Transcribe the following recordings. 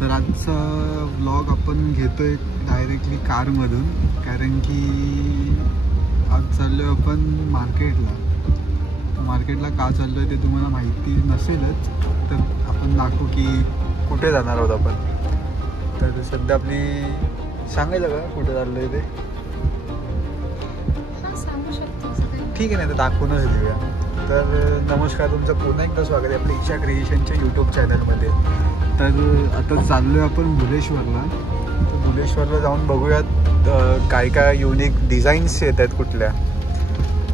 तर आजचा व्लॉग आपण घेतोय डायरेक्टली कारमधून, कारण की आज चाललो आहे आपण मार्केटला. मार्केटला का चाललो आहे ते तुम्हाला माहिती नसेलच, तर आपण दाखवू की कुठे जाणार आहोत आपण. तर सध्या आपली सांगायचं का कुठे चाललो आहे ते? ठीक आहे, नाही तर दाखवूनच देऊया. तर नमस्कार, तुमचं पुन्हा एकदा स्वागत आहे आपल्या इच्छा क्रिएशनच्या यूट्यूब चॅनलमध्ये. तर आता चाललो आहे आपण भुलेश्वरला. तर भुलेश्वरला जाऊन बघूयात काय काय युनिक डिझाईन्स येत आहेत कुठल्या.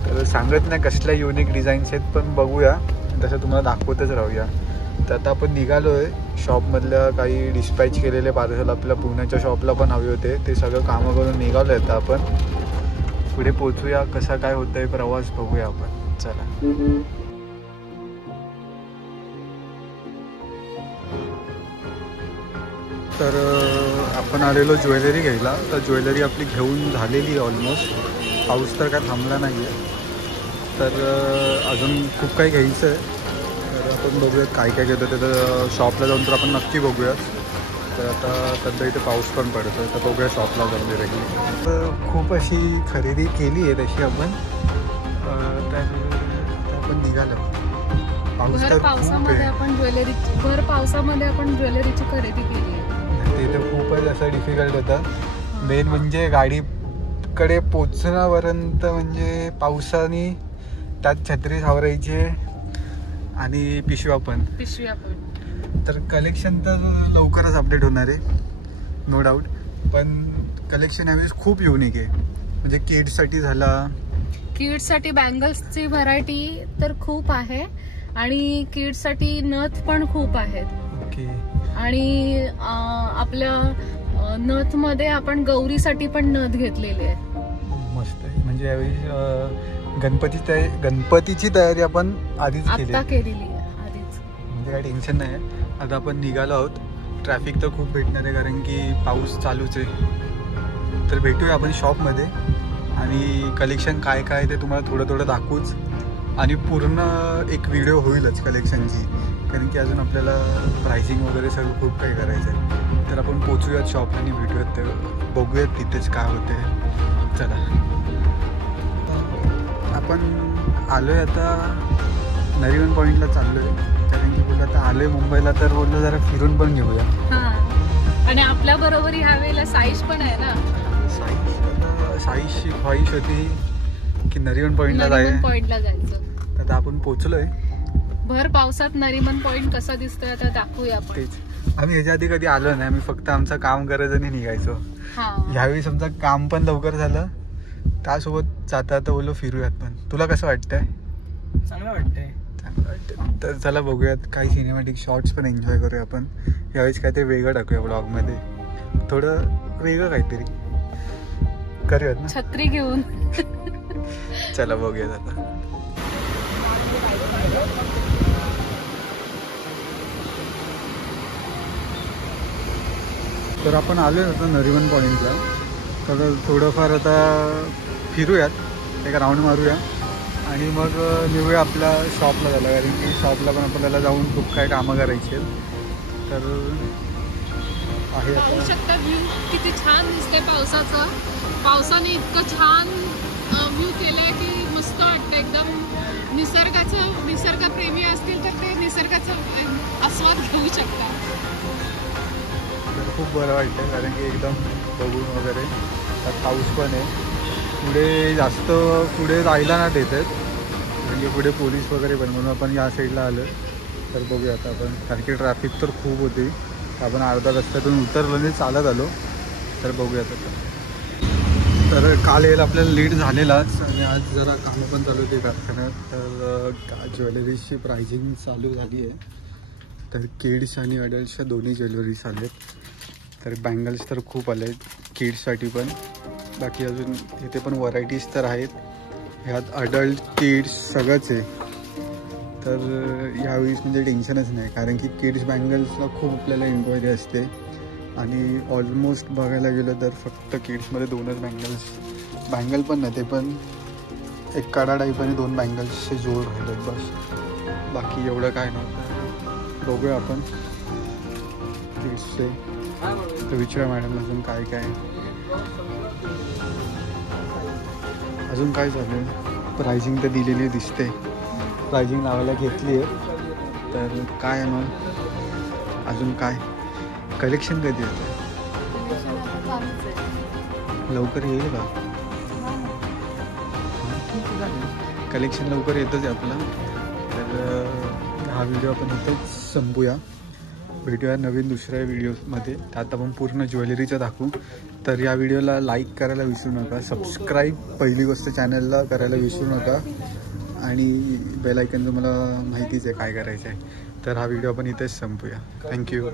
तर सांगत नाही कसल्या युनिक डिझाईन्स आहेत, पण बघूया, तसं तुम्हाला दाखवतच राहूया. तर आता आपण निघालो आहे. शॉपमधल्या काही डिस्पॅच केलेले पार्सल आपल्या पुण्याच्या शॉपला पण हवे होते, ते सगळं कामं करून निघालो आहे. आता आपण पुढे पोचूया, कसा काय होतं आहे प्रवास बघूया आपण. चला. तर आपण आलेलो ज्वेलरी घ्यायला. तर ज्वेलरी आपली घेऊन झालेली आहे ऑलमोस्ट. पाऊस तर काय थांबला नाही आहे, तर अजून खूप काही घ्यायचं आहे. तर आपण बघूयात काय काय घेतो ते. तर शॉपला जाऊन तर आपण नक्की बघूयात. तर आता सध्या इथे पाऊस पण पडतो आहे, तर बघूया शॉपला जाऊन डायरेक्टली. तर खूप अशी खरेदी केली आहे तशी आपण. तर आपण निघालो. भर पावसामध्ये आपण ज्वेलरीची खरेदी केली आहे. ते तर खूपच असं डिफिकल्ट होतं. मेन म्हणजे गाडीकडे पोचण्यापर्यंत म्हणजे पावसाने त्यात छत्री सावरायची आणि पिशव्या पण. तर कलेक्शन तर लवकरच अपडेट होणार आहे, नो डाऊट. पण कलेक्शन यावेळेस खूप युनिक आहे. म्हणजे किड्ससाठी झाला, किड्ससाठी बँगल्सची व्हरायटी तर खूप आहे आणि किड्ससाठी नथ पण खूप आहेत. ओके. आणि आपल्या नथमध्ये आपण गौरीसाठी पण नथ घेतलेली आहे. मस्त आहे. म्हणजे यावेळी गणपतीची तयारी आपण आधीच केलेली आहे आधीच. म्हणजे काही टेन्शन नाही आहे. आता आपण निघालो आहोत. ट्रॅफिक तर खूप भेटणार आहे, कारण की पाऊस चालूच आहे. तर भेटूया आपण शॉपमध्ये आणि कलेक्शन काय काय ते तुम्हाला थोडं थोडं दाखवूच. आणि पूर्ण एक व्हिडिओ होईलच कलेक्शनची, कारण की अजून आपल्याला प्राइसिंग वगैरे सगळं खूप काही करायचं आहे. तर आपण पोचूयात शॉपला आणि भेटूयात, तर बघूयात तिथेच काय होते. चला. आपण आलो आहे आता नरिमन पॉईंटला चाललो आहे, कारण की बोललं आता आलो आहे मुंबईला, तर बोललो जरा फिरून पण घेऊया. आणि आपल्या बरोबर ह्या वेळेला साईश पण आहे ना. साईशची ख्वाहिश होती की नरिमन पॉईंटला जायचं. आता आपण पोचलोय. भर पावसात नरिमन पॉईंट कसा दिसतोय आता दाखवूया आपण. तेच. आम्ही ह्याच्या आधी कधी आलो नाही, आम्ही फक्त आमचं काम करायचं आणि निघायचो. ह्यावेळी समजा काम पण लवकर झालं, त्यासोबत जाता तर बोललो फिरूयात. पण तुला कसं वाटतंय? चांगलं वाटतंय. तर चला बघूयात, काही सिनेमॅटिक शॉर्ट्स पण एन्जॉय करूया आपण. यावेळेस काहीतरी वेगळं टाकूया ब्लॉगमध्ये, थोडं वेगळं काहीतरी करूयात ना, छत्री घेऊन. चला बघूयात आता. तर आपण आलो आहे आता नरिमन पॉईंटला. तर थोडंफार आता फिरूयात, एक राऊंड मारूया आणि मग निघूया आपल्या शॉपला जायला, कारण की शॉपला पण आपल्याला जाऊन खूप काही कामं करायची आहेत. तर आहे पाहू शकता व्ह्यू किती छान दिसतंय पावसाचं. पावसाने इतकं छान व्ह्यू केलंय की मस्त वाटतं एकदम. निसर्गप्रेमी असतील तर ते निसर्गाचा आस्वाद घेऊ शकता. खूप बरं वाटतं, कारण की एकदम बघून वगैरे. त्यात पाऊस पण आहे. पुढे जास्त पुढे जायला नाही देत आहेत, म्हणजे पुढे पोलीस वगैरे पण, म्हणून आपण या साईडला आलो. तर बघूया आता आपण, कारण की ट्रॅफिक तर खूप होती. आपण अर्धा रस्त्यातून उतरलो आणि चालत आलो. तर बघूयात आता. तर काल यायला आपल्याला लेट झालेलाच, आणि आज जरा कामं पण चालू होती कारखान्यात. तर ज्वेलरीजची प्राइसिंग चालू झाली आहे. तर किड्स आणि अडल्ट्सच्या दोन्ही ज्वेलरीज आलेत. तर बँगल्स तर खूप आले आहेत किड्ससाठी पण. बाकी अजून इथे पण व्हरायटीज तर आहेत. ह्यात अडल्ट किड्स सगळंच आहे. तर यावेळीस म्हणजे टेन्शनच नाही, कारण की किड्स बँगल्सला खूप आपल्याला इन्क्वायरी असते. आणि ऑलमोस्ट बघायला गेलं तर फक्त किड्समध्ये 2च बँगल पण नाही, ते पण एक कडा टाईप आणि 2 बँगल्सचे जोड राहिलेत बस. बाकी एवढं काय नव्हतं. बघूया आपण. दिसते. तर विचारा मॅडम अजून काय काय अजून काय चालू आहे. प्राइजिंग तर दिलेली दिसते, प्राइजिंग लावायला घेतली आहे. तर काय आहे मग अजून काय कलेक्शन कधी येतं? लवकर येईल का? ठीक आहे, कलेक्शन लवकर येतच आहे आपला. तर हा व्हिडिओ आपण इथंच संपूया. भेटूया नवीन दुसऱ्या व्हिडिओमध्ये. त्यात आपण पूर्ण ज्वेलरीचं दाखवू. तर या व्हिडिओला लाईक करायला विसरू नका, सबस्क्राईब पहिली गोष्ट चॅनलला करायला विसरू नका, आणि बेल आयकन तुम्हाला माहितीच आहे काय करायचं आहे. तर हा व्हिडिओ आपण इथेच संपूया. थँक्यू.